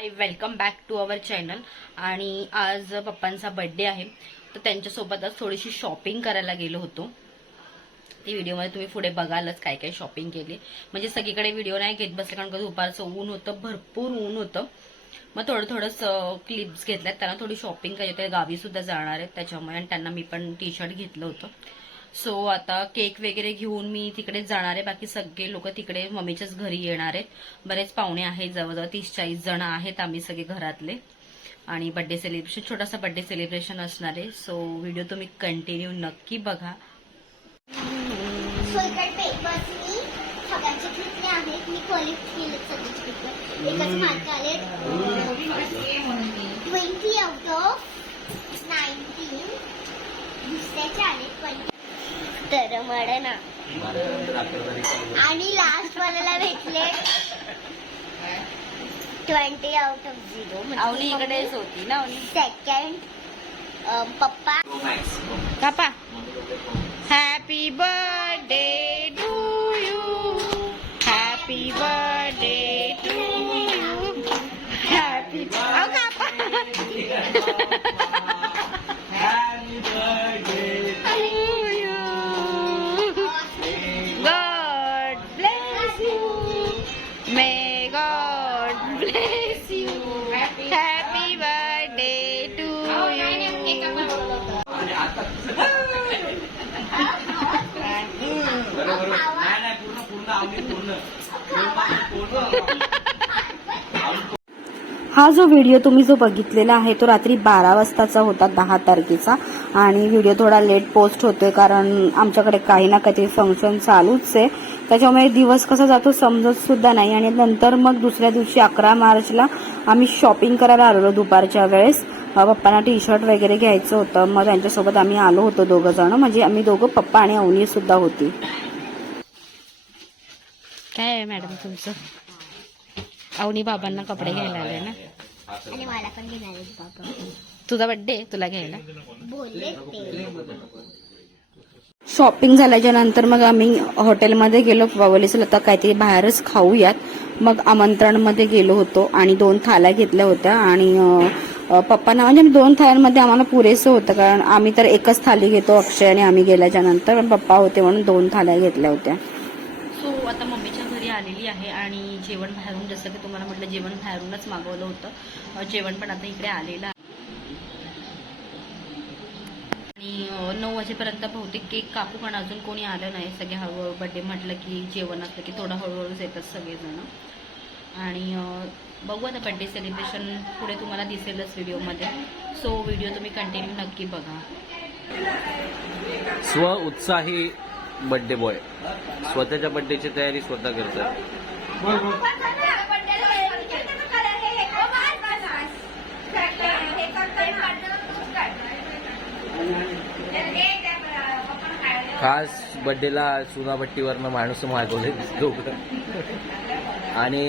High, welcome back to our channel. आणि आज पप्पांचा birthday आहे, तर त्यांच्यासोबत आज थोडीशी शॉपिंग करायला गेलो होतो. ती व्हिडिओमध्ये तुम्ही पुढे बघालच काय काय शॉपिंग केली. म्हणजे सगळीकडे व्हिडिओ नाही घेत बसले, कारण का दुपारचं ऊन होतं, भरपूर ऊन होतं. मग थोडं क्लिप्स घेतल्यात. त्यांना थोडी शॉपिंग करायची होती, गावी सुद्धा जाणार आहेत त्याच्यामुळे. आणि त्यांना मी पण टी शर्ट घेतलं होतं. सो आता केक वगैरे घेऊन मी तिकडेच जाणार आहे. बाकी सगळे लोक तिकडे मम्मीच्याच घरी येणार आहेत. बरेच पाहुणे आहेत, जवळजवळ 30-40 जण आहेत आम्ही सगळे घरातले. आणि बर्थडे सेलिब्रेशन, छोटासा बर्थडे सेलिब्रेशन असणार आहे. सो व्हिडिओ तुम्ही कंटिन्यू नक्की बघा. पेपर्स मी सगळ्यांचे घेतले आहेत. मी कलेक्ट केले सगळ्यांचे पेपर. एकच मार्क आले 20 आउट ऑफ 19. दुसऱ्याचे आले 20. तर मला ना आणि लास्ट मला भेटले 20 आउट ऑफ 0. अवनी इकडेच होती ना. सेकंड पप्पा कापा. Happy birthday to you, happy birthday to you, happy कापा. God bless you. May God bless you. Happy birthday to you. हा जो व्हिडिओ तुम्ही जो बघितलेला आहे तो रात्री 12 वाजताचा होता, 10 तारखेचा. आणि व्हिडिओ थोडा लेट पोस्ट होतोय, कारण आमच्याकडे काही ना काही फंक्शन चालूच आहे. त्याच्यामुळे दिवस कसा जातो समजत सुद्धा नाही. आणि नंतर मग दुसऱ्या दिवशी 11 मार्चला आम्ही शॉपिंग करायला आलो दुपारच्या वेळेस. पप्पांना टी शर्ट वगैरे घ्यायचं होतं, मग त्यांच्यासोबत आम्ही आलो होतो दोघं जण. म्हणजे आम्ही दोघं, पप्पा आणि अवनी सुद्धा होती. काय आहे मॅडम तुमचं? अवनी बाबांना कपडे घ्यायला आले ना. आणि मला पण घेणार आहेत बाबा. तुझा बर्थडे तुला घ्यायला बोलले ते. शॉपिंग झाल्याच्या नंतर मग आम्ही हॉटेलमध्ये गेलो. बोलले आता काहीतरी बाहेरच खाऊयात. मग आमंत्रणमध्ये गेलो होतो आणि 2 थाल्या घेतल्या होत्या. आणि पप्पांना म्हणजे 2 थाळ्यांमध्ये आम्हाला पुरेसं होतं, कारण आम्ही तर एकच थाली घेतो अक्षय आणि आम्ही गेल्याच्या नंतर. पप्पा होते म्हणून 2 थाल्या घेतल्या होत्या. सो आता मम्मीच्या घरी आलेली आहे आणि जेवण बाहेरून, जसं की तुम्हाला म्हटलं, जेवण बाहेरूनच मागवलं होतं. जेवण पण आता इकडे आलेलं आहे. आणि 9 वाजेपर्यंत बहुतेक केक कापू, पण अजून कोणी आलं नाही. सगळे हळूहळू, बर्थडे म्हटलं की जेवण असलं की थोडं हळूहळूच येतात सगळेजण. आणि बघू आता बर्थडे सेलिब्रेशन पुढे तुम्हाला दिसेलच व्हिडिओमध्ये. सो व्हिडिओ तुम्ही कंटिन्यू नक्की बघा. स्व उत्साही बर्थडे बॉय स्वतःच्या बर्थडेची तयारी स्वतः करतात. खास बर्थडेला चुनाभट्टीवरनं माणूस मागवले दोघं. आणि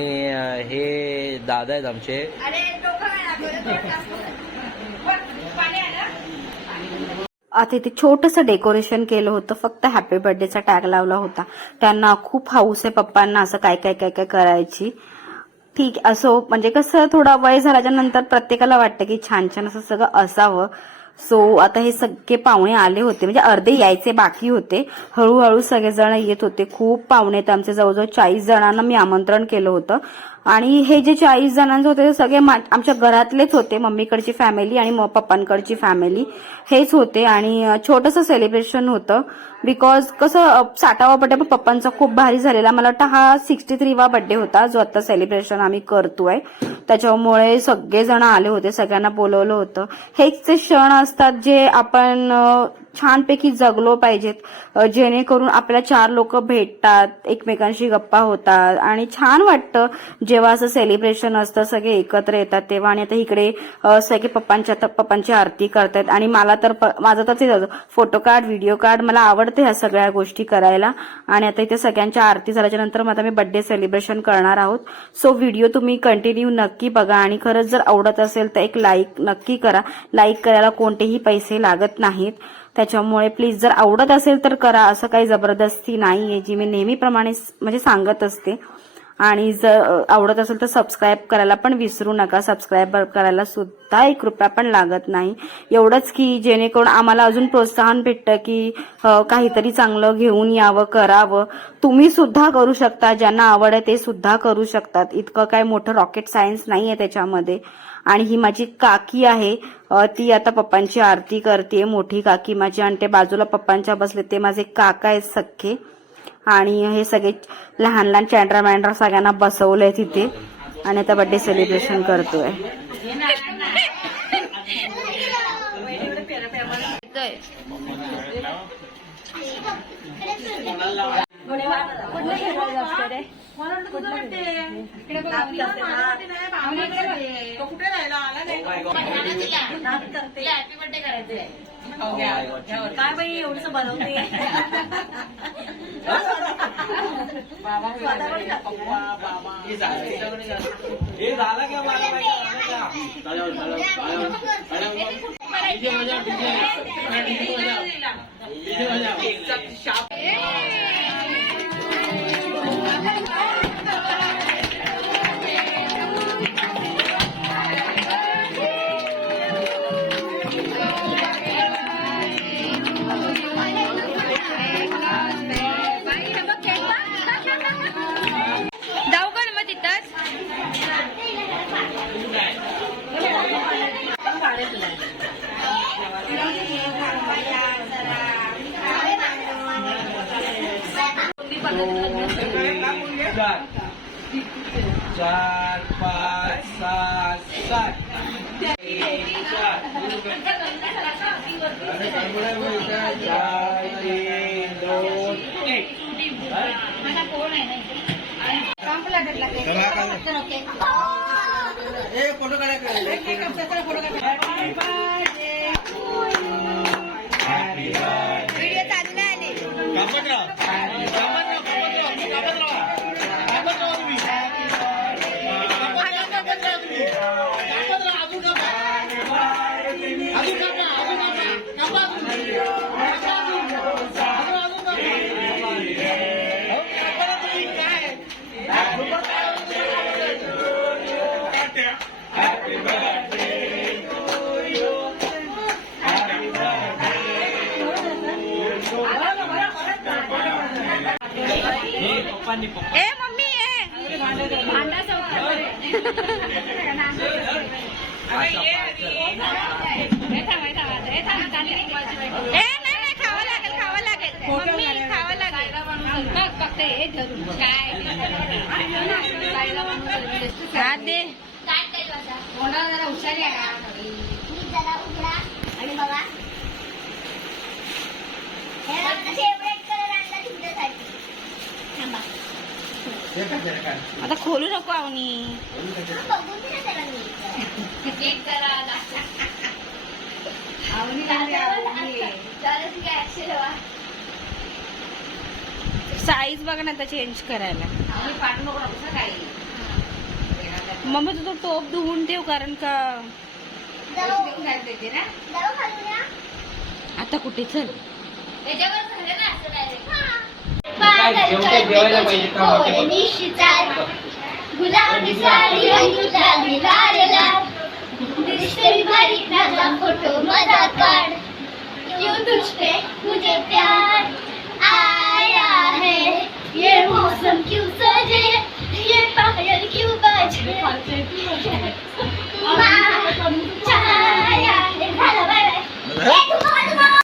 हे दादा आहेत आमचे. आता इथे छोटंसं डेकोरेशन केलं होतं, फक्त हॅपी बर्थडेचा टॅग लावला होता. त्यांना खूप हाऊस आहे पप्पांना असं काय काय काय काय करायची. ठीक असो, म्हणजे कसं थोडा वय झाल्याच्या नंतर प्रत्येकाला वाटतं की छान छान असं सगळं असावं. सो आता हे सगळे पाहुणे आले होते, म्हणजे अर्धे यायचे बाकी होते. हळूहळू सगळेजण येत होते. खूप पाहुणे आहेत आमचे, जवळजवळ 40 जणांना मी आमंत्रण केलं होतं. आणि हे जे 40 जणांचे होते ते सगळे आमच्या घरातलेच होते. मम्मीकडची फॅमिली आणि पप्पांकडची फॅमिली हेच होते. आणि छोटंसं सेलिब्रेशन होतं, बिकॉज कसं 60वा बर्थडे पण पप्पांचा खूप भारी झालेला. मला वाटतं हा 63वा बर्थडे होता जो आता सेलिब्रेशन आम्ही करतोय. त्याच्यामुळे सगळेजण आले होते, सगळ्यांना बोलवलं होतं. हेच ते क्षण असतात जे आपण छानपैकी जगलो पाहिजेत, जेणेकरून आपल्याला 4 लोक भेटतात, एकमेकांशी गप्पा होतात आणि छान वाटतं जेव्हा असं सेलिब्रेशन असतं, सगळे एकत्र येतात तेव्हा. आणि आता इकडे सगळे पप्पांची आरती करतायत. आणि मला तर माझं तर ते फोटो कार्ड, व्हिडिओ कार्ड, मला आवडते ह्या सगळ्या गोष्टी करायला. आणि आता इथे सगळ्यांच्या आरती झाल्याच्या नंतर मग आता मी बर्थडे सेलिब्रेशन करणार आहोत. सो व्हिडिओ तुम्ही कंटिन्यू नक्की बघा. आणि खरंच जर आवडत असेल तर एक लाईक नक्की करा. लाईक करायला कोणतेही पैसे लागत नाहीत. त्याच्यामुळे प्लीज जर आवडत असेल तर करा, असं काही जबरदस्ती नाहीये, जी मी नेहमीप्रमाणे म्हणजे सांगत असते. आणि जर आवडत असेल तर सबस्क्राईब करायला पण विसरू नका. सबस्क्राईब करायला सुद्धा 1 रुपया पण लागत नाही. एवढंच की जेणेकरून आम्हाला अजून प्रोत्साहन भेटतं की काहीतरी चांगलं घेऊन यावं, करावं. तुम्ही सुद्धा करू शकता, ज्यांना आवड आहे ते सुद्धा करू शकतात. इतकं काय मोठं रॉकेट सायन्स नाहीये त्याच्यामध्ये. आणि ही माझी काकी आहे, ती आता पप्पांची आरती करते. मोठी काकी माझी, आणि ते बाजूला पप्पांच्या बसले ते माझे काका आहेत सख्खे. आणि हे सगळे लहान लहान चॅन्ड्रा मॅन्ड्रा सगळ्यांना बसवलंय तिथे आणि आता बर्थडे सेलिब्रेशन करतोय. काय बाई एवढंच बनवते. जाऊ का मग तिथंच. चार, पाच, सहा, सात. चार, 3, 2, 1. व्हिडिओ चालू नाही आले. ए मम्मी ए भांडा नाही खावं लागेल मम्मी खावं लागेल. फक्त हे धरून काय दे जरा हुशारी आहे. मी जरा उघडा आणि बघा फेवरेट कलर आणला तुमच्यासाठी. थांबा आता खोलू नको आवनी. बघून घ्या जरा नीट. एक करा साईज बघ ना आता चेंज करायला. मम्मी तू तो टोप धुवून ठेव कारण का जाऊ खालून या. आता कुठे चल. त्याच्यावर झालं ना असं direct. जेवायला पाहिजे का? गुलाबी साडी रंग गुलाबी लाल